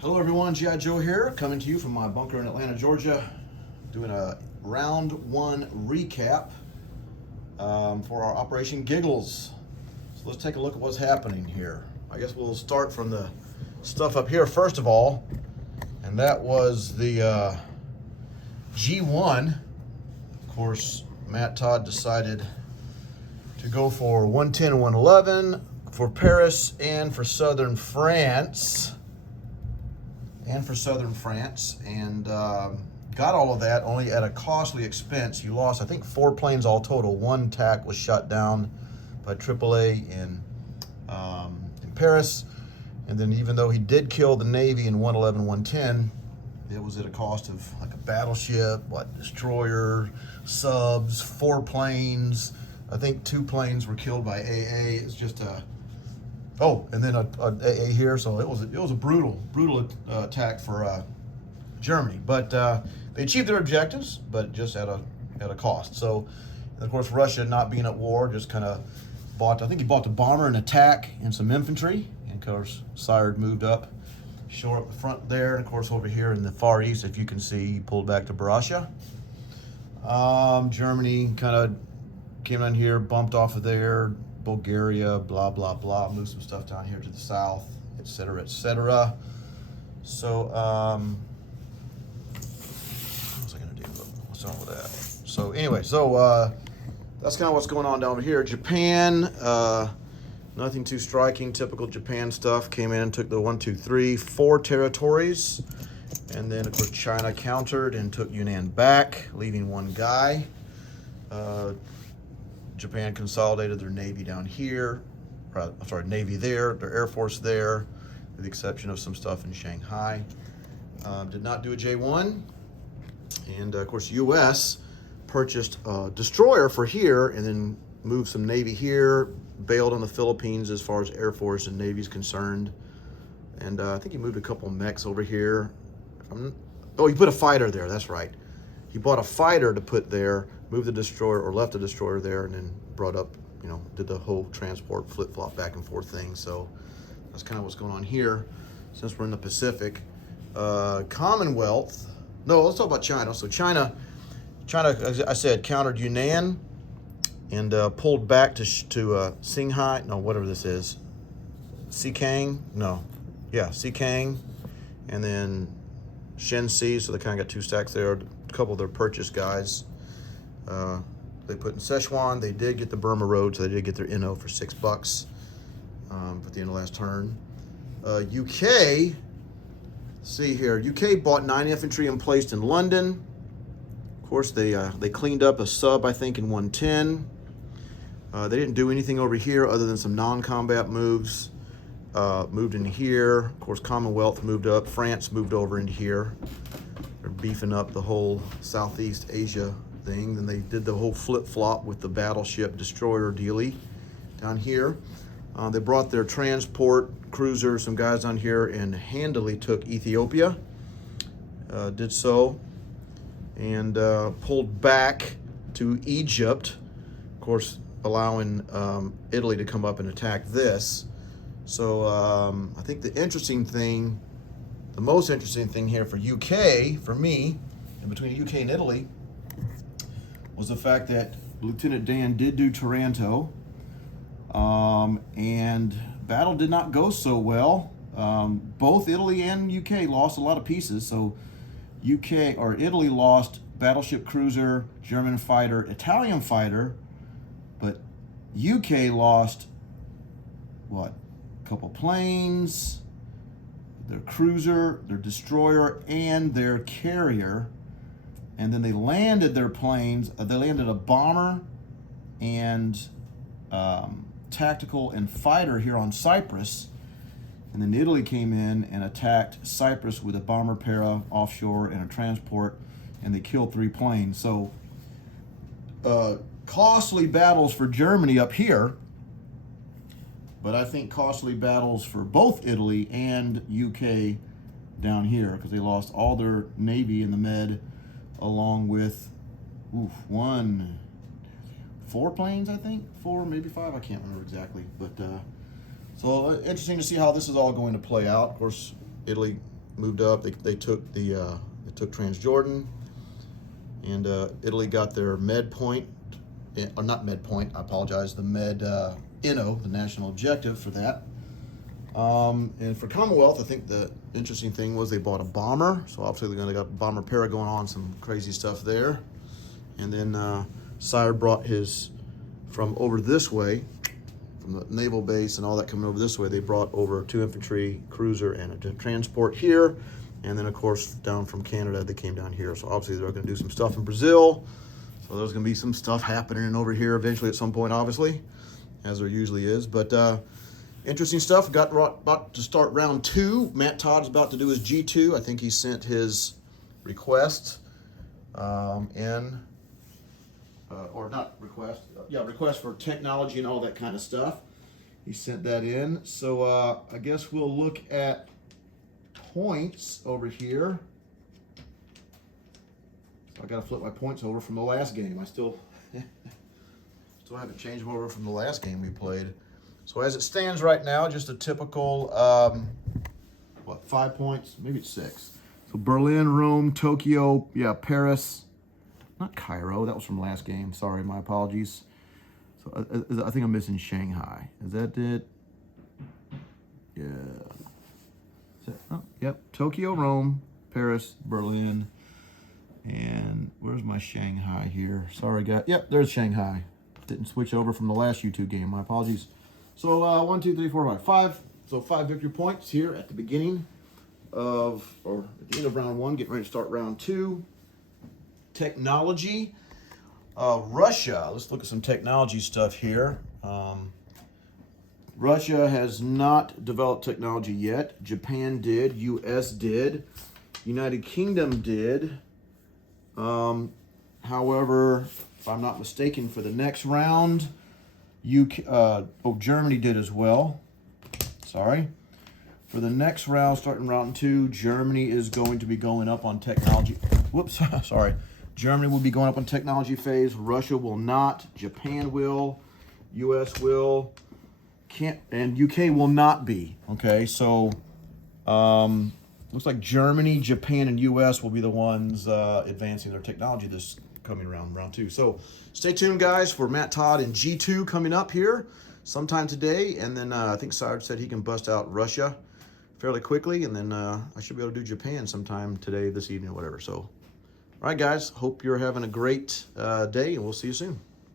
Hello everyone, G.I. Joe here, coming to you from my bunker in Atlanta, Georgia, doing a round one recap for our Operation Giggles. So let's take a look at what's happening here. I guess we'll start from the stuff up here first of all, and that was the G1. Of course, Matt Todd decided to go for 110 and 111 for Paris and for southern France. And got all of that only at a costly expense. He lost, I think, 4 planes all total. One TAC was shot down by AAA in Paris, and then even though he did kill the Navy in 111, 110, it was at a cost of like a battleship, destroyer, subs, 4 planes. I think 2 planes were killed by AA. It's just a and then a AA here, so it was a brutal attack for Germany. But they achieved their objectives, but just at a cost. So, and of course, Russia, not being at war, just kind of bought. I think he bought the bomber and attack and some infantry. And of course, Sire moved up, shore up the front there, and of course over here in the far east, if you can see, he pulled back to Barasha. Germany kind of came down here, bumped off of there. Bulgaria, blah, blah, blah, move some stuff down here to the south, etc., etc. So, what was I going to do? What's wrong with that? So, anyway, that's kind of what's going on down here. Japan, nothing too striking, typical Japan stuff. Came in and took the 1, 2, 3, 4 territories. And then, of course, China countered and took Yunnan back, leaving 1 guy. Japan consolidated their Navy down here, Navy there, their Air Force there, with the exception of some stuff in Shanghai. Did not do a J1. And of course, U.S. purchased a destroyer for here and then moved some Navy here, bailed on the Philippines as far as Air Force and Navy is concerned. And I think he moved a couple mechs over here. He put a fighter there, that's right. He bought a fighter to put there, moved the destroyer or left the destroyer there, and then brought up, did the whole transport flip-flop back and forth thing. So that's kind of what's going on here since we're in the Pacific. Commonwealth. No, let's talk about China. So China, as I said, countered Yunnan and pulled back to Xinghai. No, whatever this is. Xikang. No. Yeah, Xikang. And then Shenxi. So they kind of got 2 stacks there. A couple of their purchase guys. They put in Szechuan. They did get the Burma Road, so they did get their NO for $6 at the end of last turn. UK, see here, UK bought 9 infantry and placed in London. Of course, they cleaned up a sub, I think, in 110. They didn't do anything over here other than some non-combat moves. Moved in here. Of course, Commonwealth moved up. France moved over into here. They're beefing up the whole Southeast Asia thing. Then they did the whole flip-flop with the battleship destroyer dealy down here. They brought their transport cruiser, some guys on here, and handily took Ethiopia. Did so. And pulled back to Egypt. Of course, allowing Italy to come up and attack this. So I think the most interesting thing here for UK, for me, and between UK and Italy, was the fact that Lieutenant Dan did do Taranto, and battle did not go so well. Both Italy and UK lost a lot of pieces. So Italy lost battleship cruiser, German fighter, Italian fighter, but UK lost a couple planes, their cruiser, their destroyer, and their carrier. And then they landed their planes. They landed a bomber and tactical and fighter here on Cyprus. And then Italy came in and attacked Cyprus with a bomber para offshore and a transport, and they killed 3 planes. So costly battles for Germany up here, but I think costly battles for both Italy and UK down here, because they lost all their Navy in the Med, along with 4 planes, I think. 4, maybe 5, I can't remember exactly. But so interesting to see how this is all going to play out. Of course, Italy moved up. They took Transjordan, and Italy got their Med Point, or not Med Point. I apologize. The Med Inno, the national objective for that. And for Commonwealth, I think the interesting thing was they bought a bomber. So obviously they're going to got bomber para going on, some crazy stuff there. And then Sire brought his from over this way, from the naval base and all that coming over this way. They brought over 2 infantry cruiser and a transport here. And then of course down from Canada, they came down here. So obviously they're going to do some stuff in Brazil. So there's going to be some stuff happening over here eventually at some point, obviously, as there usually is. But interesting stuff. Got about to start round 2. Matt Todd's about to do his G2. I think he sent his request or not request, request for technology and all that kind of stuff. He sent that in. So I guess we'll look at points over here. So I got to flip my points over from the last game. I still haven't changed them over from the last game we played. So as it stands right now, just a typical, 5 points? Maybe it's 6. So Berlin, Rome, Tokyo, Paris. Not Cairo, that was from last game. Sorry, my apologies. So I think I'm missing Shanghai. Is that it? Yeah. Oh, yep, Tokyo, Rome, Paris, Berlin. And where's my Shanghai here? Sorry, guys. Yep, there's Shanghai. Didn't switch over from the last U2 game. My apologies. So 1, 2, 3, 4, 5. 5. So 5 victory points here at the beginning at the end of round 1, getting ready to start round 2. Technology. Russia. Let's look at some technology stuff here. Russia has not developed technology yet. Japan did. US did. United Kingdom did. However, if I'm not mistaken, for the next round, Germany did as well. Sorry. For the next round, starting round 2, Germany is going to be going up on technology. Whoops, sorry. Germany will be going up on technology phase. Russia will not. Japan will. US will. And UK will not be. Okay, so looks like Germany, Japan, and US will be the ones advancing their technology this coming round 2. So stay tuned, guys, for Matt Todd and G2 coming up here sometime today. And then I think Sarge said he can bust out Russia fairly quickly. And then I should be able to do Japan sometime today, this evening, or whatever. So, all right, guys, hope you're having a great day, and we'll see you soon.